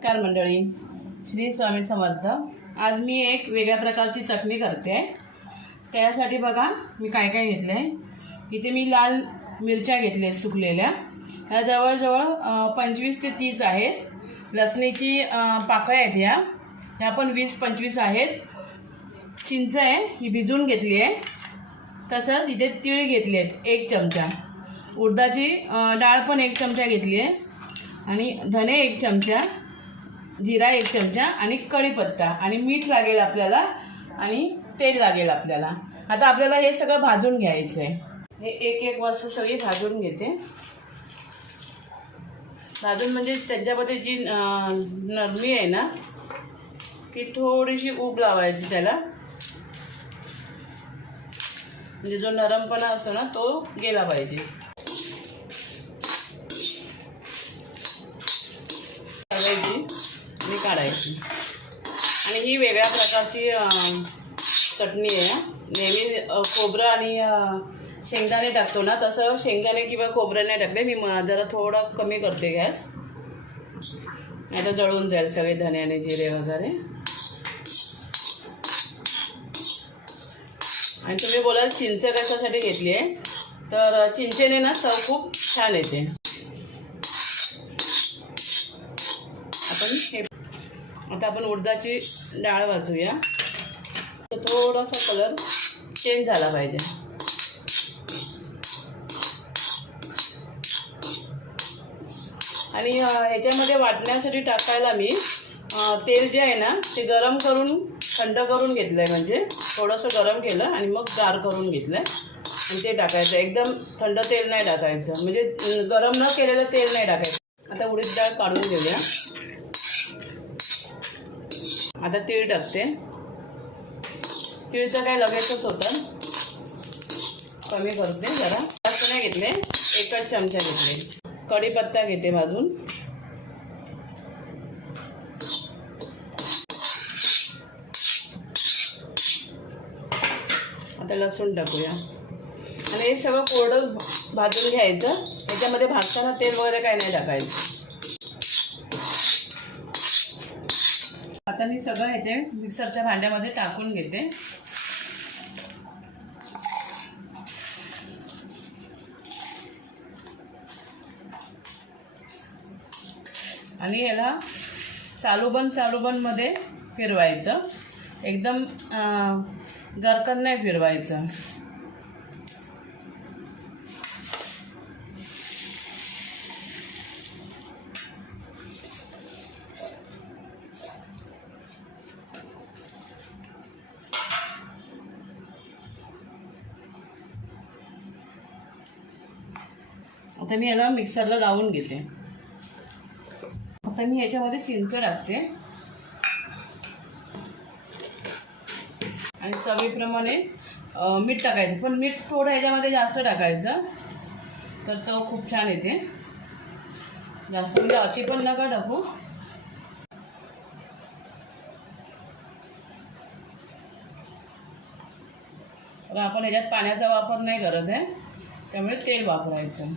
नमस्कार मंडळी. श्री स्वामी समर्थ. आज मी एक वेगळ्या प्रकारची चटणी करते. त्यासाठी बघा मी काय काय घेतलं आहे इथे मी लाल मिरच्या घेतल्या आहेत सुकलेल्या. ह्या जवळजवळ पंचवीस ते तीस आहेत. लसणीची पाकळ्या आहेत ह्या. ह्या पण वीस पंचवीस आहेत. चिंच आहे ही भिजवून घेतली आहे. तसंच इथे तिळ घेतली आहेत एक चमचा. उडदाची डाळ पण एक चमचा घेतली आहे. आणि धने एक चमचा. जिरा एक चमचा आणि कढीपत्ता. आणि मीठ लागेल आपल्याला आणि तेल लागेल आपल्याला. आता आपल्याला हे सगळं भाजून घ्यायचं आहे हे एक एक वस्तू सगळी भाजून घेते. भाजून म्हणजे त्याच्यामध्ये जी नरमी आहे ना ती थोडीशी ऊब लावायची त्याला. म्हणजे जो नरमपणा असतो ना तो गेला पाहिजे करायची आणि काढायची. आणि ही वेगळ्या प्रकारची चटणी आहे. नेहमी खोबरं आणि शेंगदाणे टाकतो ना तसं शेंगदाणे किंवा खोबरं नाही टाकले. मी जरा थोडं कमी करते गॅस. नाही तर जळून जाईल सगळे धने आणि जिरे वगैरे. आणि तुम्ही बोलाल चिंच कशासाठी घेतली आहे? तर चिंचेने ना चव खूप छान येते. आपण हे आता आपण उडदाची डाळ वाजूया. तर थोडासा कलर चेंज झाला पाहिजे. आणि ह्याच्यामध्ये वाटण्यासाठी टाकायला मी तेल जे आहे ना ते गरम करून थंड करून घेतलं आहे म्हणजे थोडंसं गरम केलं आणि मग गार करून घेतलं आहे आणि ते टाकायचं. एकदम थंड तेल नाही टाकायचं. म्हणजे गरम न केलेलं तेल नाही टाकायचं. आता उडीद डाळ काढून घेऊया. आता तीळ टाकते. तीळचं काय लगेचच होतं. कमी करते जरा. जास्त नाही घेतले एकच चमचा घेतले. कढीपत्ता घेते भाजून. आता लसूण टाकूया. आणि हे सगळं कोरडं भाजून घ्यायचं. याच्यामध्ये भाजताना तेल वगैरे काही नाही टाकायचं. आता मी सगळं ह्याचे मिक्सरच्या भांड्यामध्ये टाकून घेते. आणि याला चालूबंद चालूबंदमध्ये फिरवायचं. एकदम गरकन नाही फिरवायचं. आता मी याला मिक्सरला लावून घेते. आता मी याच्यामध्ये चिंच टाकते. आणि चवीप्रमाणे मीठ टाकायचं. पण मीठ थोडं ह्याच्यामध्ये जास्त टाकायचं. तर चव खूप छान येते. जास्त म्हणजे अति पण नका टाकू. तर आपण याच्यात पाण्याचा वापर नाही करत आहे. त्यामुळे तेल वापरायचं.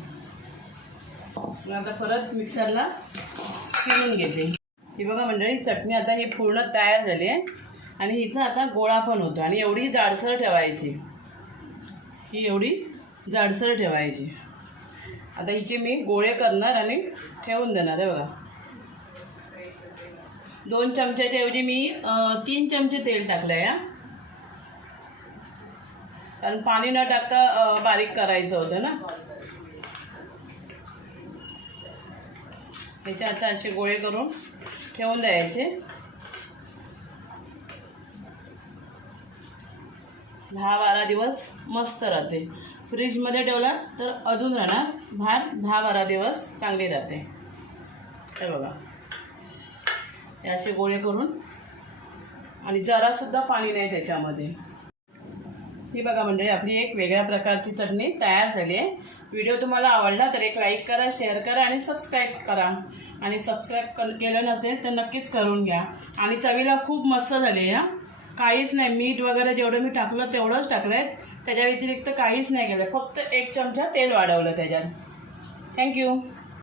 मग आता परत मिक्सरला फिरून घेते. ही बघा मंडळी चटणी आता ही पूर्ण तयार झाली आहे. आणि हिचा आता गोळा पण होतो. आणि एवढी जाडसर ठेवायची. ही एवढी जाडसर ठेवायची. आता हिचे मी गोळे करणार आणि ठेवून देणार आहे बघा. दोन चमच्याच्या ऐवजी मी तीन चमचे तेल टाकलं आहे कारण पाणी न टाकता बारीक करायचं होतं ना. त्याचे आता असे गोळे करून ठेवून द्यायचे. दहा बारा दिवस मस्त राहते. फ्रीजमध्ये ठेवला तर अजून राहणार भात दहा बारा दिवस चांगले राहते. हे बघा. हे असे गोळे करून आणि जरासुद्धा पाणी नाही त्याच्यामध्ये. ही बघा मंडळी आपली एक वेगळ्या प्रकारची चटणी तयार झाली आहे. व्हिडिओ तुम्हाला आवडला तर एक लाईक करा शेअर करा आणि सबस्क्राईब करा. आणि सबस्क्राईब कर केलं नसेल तर नक्कीच करून घ्या. आणि चवीला खूप मस्त झाली आहे काहीच नाही मीठ वगैरे जेवढं मी टाकलं तेवढंच टाकलं आहे. त्याच्या व्यतिरिक्त काहीच नाही केलं. फक्त एक चमचा तेल वाढवलं त्याच्यात. थँक्यू